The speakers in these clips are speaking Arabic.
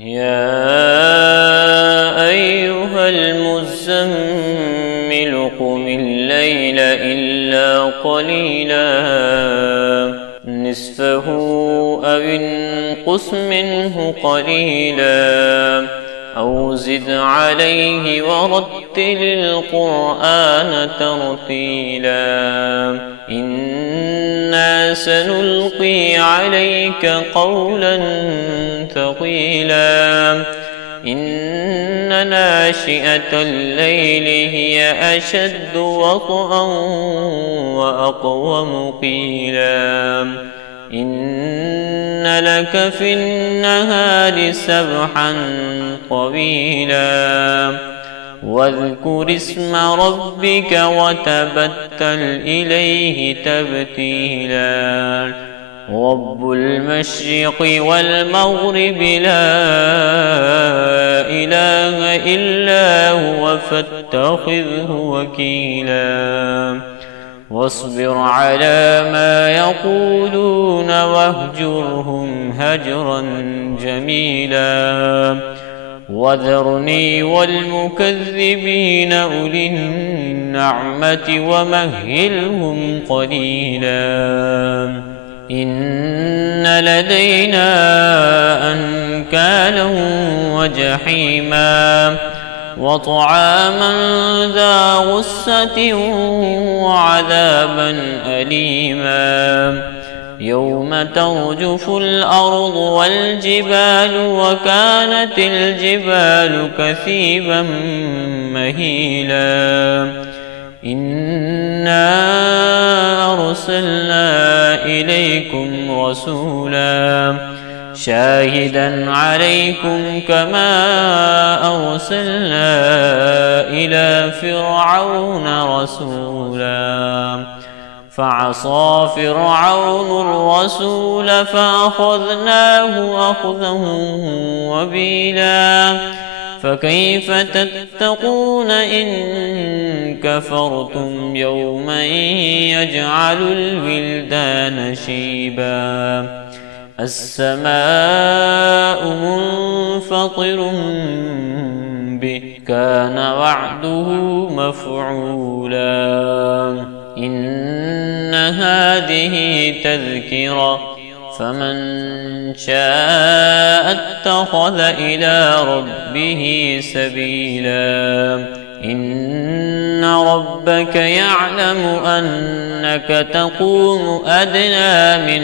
يا أيها المزمل قم الليل إلا قليلا نصفه أو انقص منه قليلا أو زد عليه ورتل القرآن ترتيلا إنا سنلقي عليك قولا ثقيلا إن ناشئة الليل هي أشد وطئا وأقوم قيلا إن لك في النهار سبحا طويلا واذكر اسم ربك وتبتل إليه تبتيلا رب المشرق والمغرب لا إله إلا هو فاتخذه وكيلا واصبر على ما يقولون واهجرهم هجرا جميلا وذرني والمكذبين أولي النعمة ومهلهم قليلا إن لدينا أنكالا وجحيما وطعاما ذا غصة وعذابا أليما يوم ترجف الأرض والجبال وكانت الجبال كثيبا مهيلا إنا أرسلنا إليكم رسولا شاهدا عليكم كما أرسلنا إلى فرعون رسولا فعصى فرعون الرسول فأخذناه أخذا وبيلا فكيف تتقون إن كفرتم يوما يجعل الولدان شيبا السماء منفطر به كان وعده مفعولا إن هذه تذكرة فمن شاء اتخذ إلى ربه سبيلا إن ربك يعلم أنك تقوم أدنى من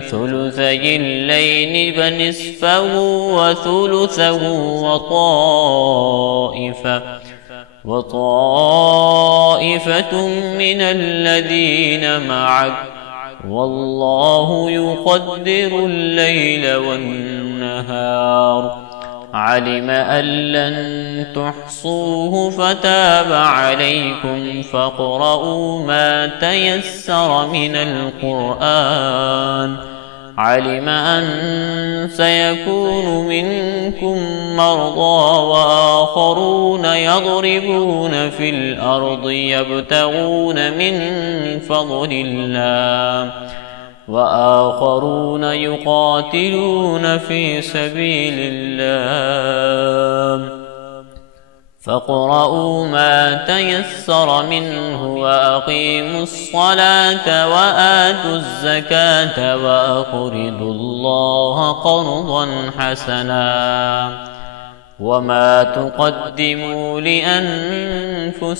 ثلثي الليل فنصفه وثلثه وطائفة من الذين معك والله يقدر الليل والنهار علم أن لن تحصوه فتاب عليكم فاقرؤوا ما تيسر من القرآن علم أن سيكون منكم مرضى وآخرون يضربون في الأرض يبتغون من فضل الله وآخرون يقاتلون في سبيل الله فاقرؤوا ما تيسر منه وأقيموا الصلاة وآتوا الزكاة وأقرضوا الله قرضا حسنا وما تقدموا لأنفسكم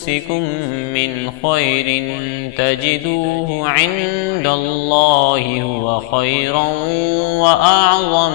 من خير تجدوه عند الله هو خيرا وأعظم